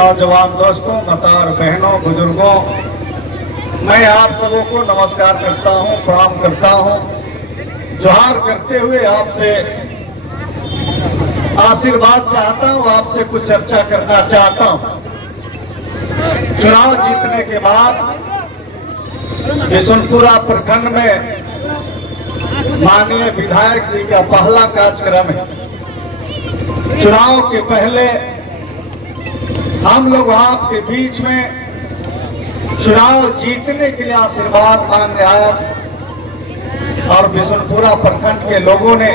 नौजवान दोस्तों, माताओं, बहनों, बुजुर्गों, मैं आप सबों को नमस्कार करता हूं, प्रणाम करता हूं। जोहार करते हुए आपसे आशीर्वाद चाहता हूं, आपसे कुछ चर्चा करना चाहता हूं। चुनाव जीतने के बाद बिशुनपुरा प्रखंड में माननीय विधायक जी का पहला कार्यक्रम है। चुनाव के पहले हम लोग आपके बीच में चुनाव जीतने के लिए आशीर्वाद मांगने आए और बिशुनपुरा प्रखंड के लोगों ने,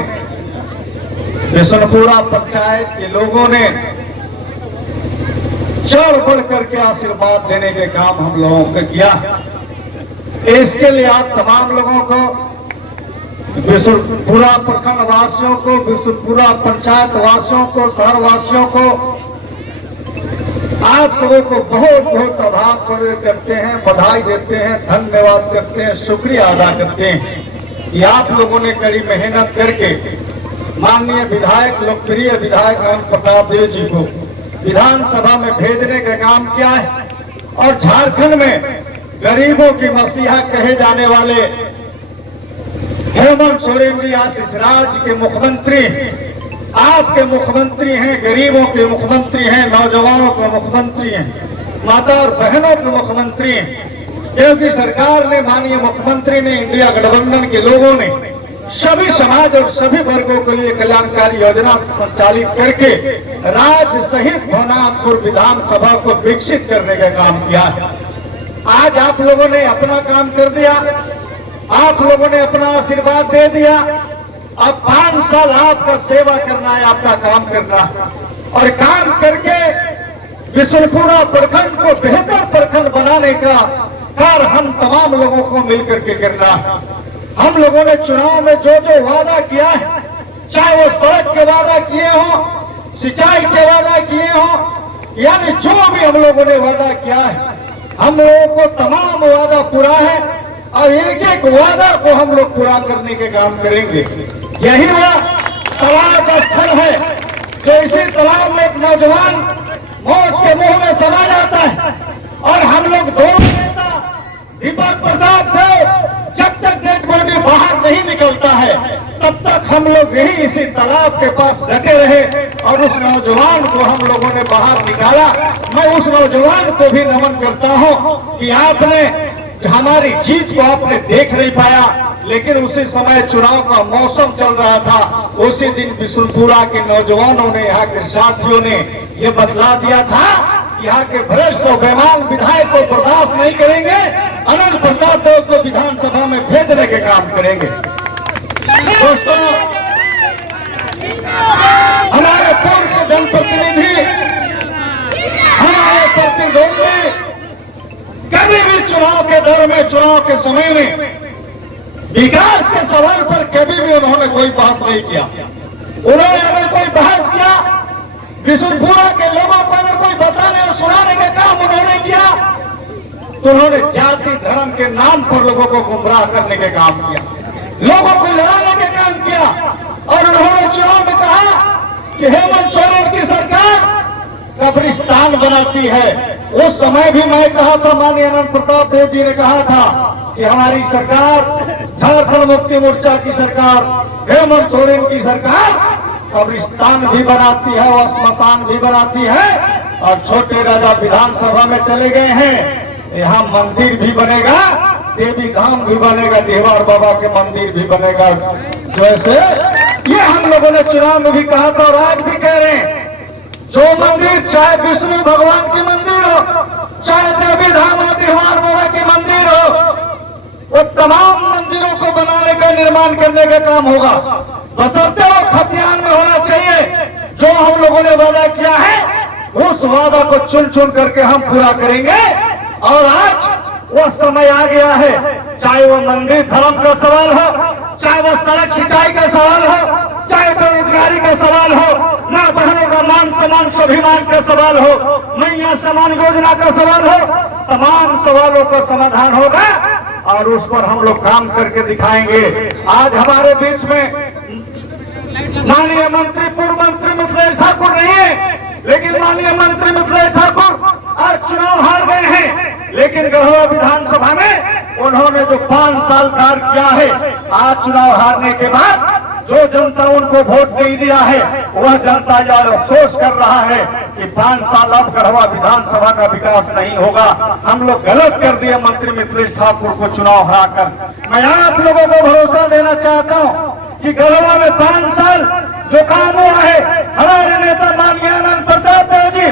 बिशुनपुरा पंचायत के लोगों ने चढ़ बढ़ करके आशीर्वाद देने के काम हम लोगों को किया। इसके लिए आप तमाम लोगों को, बिशुनपुरा प्रखंड वासियों को, बिशुनपुरा पंचायत वासियों को, शहर वासियों को, आप सबों को बहुत बहुत आभार प्रकट करते हैं, बधाई देते हैं, धन्यवाद करते हैं, शुक्रिया अदा करते हैं कि आप लोगों ने कड़ी मेहनत करके माननीय विधायक, लोकप्रिय विधायक अनंत प्रताप देव जी को विधानसभा में भेजने का काम किया है। और झारखंड में गरीबों की मसीहा कहे जाने वाले हेमंत सोरेन जी आज इस राज्य के मुख्यमंत्री, आपके मुख्यमंत्री हैं, गरीबों के मुख्यमंत्री हैं, नौजवानों के मुख्यमंत्री हैं, माता और बहनों के मुख्यमंत्री हैं। क्योंकि सरकार ने, माननीय मुख्यमंत्री ने, इंडिया गठबंधन के लोगों ने सभी समाज और सभी वर्गों के लिए कल्याणकारी योजना संचालित करके राज्य सहित भवनाथपुर विधानसभा को विकसित करने का काम किया है। आज आप लोगों ने अपना काम कर दिया, आप लोगों ने अपना आशीर्वाद दे दिया। अब 5 साल आपका सेवा करना है, आपका काम करना है और काम करके बिशुनपुरा प्रखंड को बेहतर प्रखंड बनाने का कार्य हम तमाम लोगों को मिलकर के करना है। हम लोगों ने चुनाव में जो जो वादा किया है, चाहे वो सड़क के वादा किए हो, सिंचाई के वादा किए हो, यानी जो भी हम लोगों ने वादा किया है, हम लोगों को तमाम वादा पूरा है और एक एक वादा को हम लोग पूरा करने के काम करेंगे। यही वह तालाब का स्थल है, जैसे तालाब में एक नौजवान मौत के मुंह में समा जाता है और हम लोग दोनों नेता दीपक प्रताप देव जब तक डेड बॉडी बाहर नहीं निकलता है तब तक हम लोग यही इसी तालाब के पास डटे रहे और उस नौजवान को हम लोगों ने बाहर निकाला। मैं उस नौजवान को भी नमन करता हूं कि आपने हमारी जीत को आपने देख नहीं पाया, लेकिन उसी समय चुनाव का मौसम चल रहा था। उसी दिन बिशुनपुरा के नौजवानों ने, यहाँ के साथियों ने ये बतला दिया था, यहाँ के भ्रष्ट और बेईमान विधायक को बर्दाश्त नहीं करेंगे, अनंत प्रताप देव को विधानसभा में भेजने के काम करेंगे। दोस्तों, हमारे पूर्व जनप्रतिनिधि, हमारे प्रतिद्वंदी कभी भी चुनाव के दौर में, चुनाव के समय में विकास के सवाल पर कभी भी उन्होंने कोई बहस नहीं किया। उन्होंने अगर कोई बहस किया, बिशुनपुरा के लोगों को अगर कोई बताने और सुनाने का काम उन्होंने किया, तो उन्होंने जाति धर्म के नाम पर लोगों को गुमराह करने के काम किया, लोगों को लड़ाने के काम किया। और उन्होंने चुनाव में कहा कि हेमंत सोरेन की सरकार कब्रिस्तान बनाती है। उस समय भी मैं कहा था, माननीय अनंत प्रताप देव जी ने कहा था कि हमारी सरकार, झारखंड मुक्ति मोर्चा की सरकार, हेमंत सोरेन की सरकार कब्रिस्तान भी बनाती है और श्मशान भी बनाती है। और छोटे राजा विधानसभा में चले गए हैं, यहाँ मंदिर भी बनेगा, देवी धाम भी बनेगा, देवार बाबा के मंदिर भी बनेगा। जैसे ये हम लोगों ने चुनाव में भी कहा था और आज भी कह रहे हैं, जो मंदिर, चाहे विष्णु भगवान की मंदिर हो, चाहे देवी धाम देवार बाबा की मंदिर हो, वो तमाम मंदिरों को बनाने का, निर्माण करने का काम होगा, बशर्ते वो खतियान में होना चाहिए। जो हम लोगों ने वादा किया है उस वादा को चुन चुन करके हम पूरा करेंगे। और आज वो समय आ गया है, चाहे वो मंदिर धर्म का सवाल हो, चाहे वो सड़क सिंचाई का सवाल हो, चाहे बेरोजगारी का सवाल हो, मां बहनों का मान सम्मान स्वाभिमान का सवाल हो, मैया सम्मान योजना का सवाल हो, तमाम सवालों का समाधान होगा और उस पर हम लोग काम करके दिखाएंगे। आज हमारे बीच में माननीय मंत्री, पूर्व मंत्री मिथिलेश ठाकुर नहीं है, लेकिन माननीय मंत्री मिथिलेश ठाकुर उन्होंने जो 5 साल कार्य किया है, आज चुनाव हारने के बाद जो जनता उनको वोट नहीं दिया है, वह जनता यार अफसोस कर रहा है कि 5 साल अब गढ़वा विधानसभा का विकास नहीं होगा। हम लोग गलत कर दिए मंत्री मिथिलेश ठाकुर को चुनाव हराकर। मैं आप लोगों को भरोसा देना चाहता हूं कि गढ़वा में 5 साल जो काम हुआ है, हमारे नेता माननीय आनंद प्रताप जी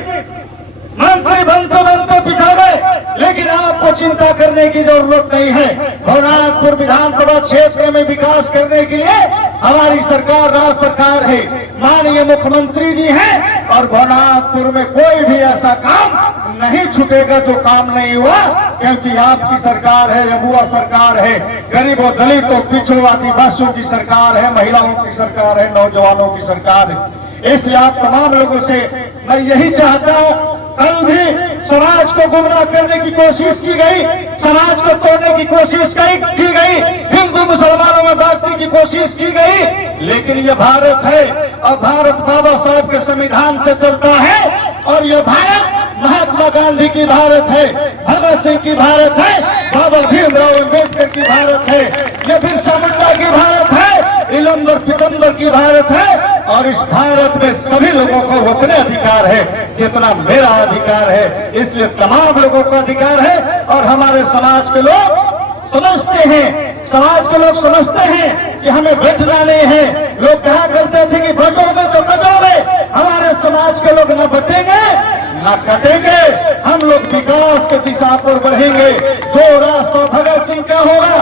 मंत्री बनते पिछड़ गए, लेकिन आपको चिंता करने की जरूरत नहीं है। भवनाथपुर विधानसभा क्षेत्र में विकास करने के लिए हमारी सरकार राज्य सरकार है, माननीय मुख्यमंत्री जी हैं, और भवनाथपुर में कोई भी ऐसा काम नहीं छूटेगा जो काम नहीं हुआ, क्योंकि आपकी सरकार है, रबुआ सरकार है, गरीबों दलितों पिछड़ों आदिवासियों की सरकार है, महिलाओं की सरकार है, नौजवानों की सरकार है। इसलिए आप तमाम लोगों से मैं यही चाहता हूँ, कल भी समाज को गुमराह करने की कोशिश की गई, समाज को तोड़ने की कोशिश की गई, हिंदू मुसलमानों में बांटने की कोशिश की गई, लेकिन ये भारत है और भारत बाबा साहब के संविधान से चलता है, और ये भारत महात्मा गांधी की भारत है, भगत सिंह की भारत है, बाबा भीमराव अम्बेडकर की भारत है, ये बिरसा मुंडा की भारत है, इलंबर पितंबर की भारत है, और इस भारत में सभी लोगों को उतने अधिकार है जितना मेरा अधिकार है। इसलिए तमाम लोगों का अधिकार है, और हमारे समाज के लोग समझते हैं, समाज के लोग समझते हैं कि हमें बचना नहीं है। लोग कहा करते थे कि बचोगे तो कटोगे, हमारे समाज के लोग न बचेंगे न कटेंगे, हम लोग विकास की दिशा पर बढ़ेंगे। जो रास्ता भगत सिंह का होगा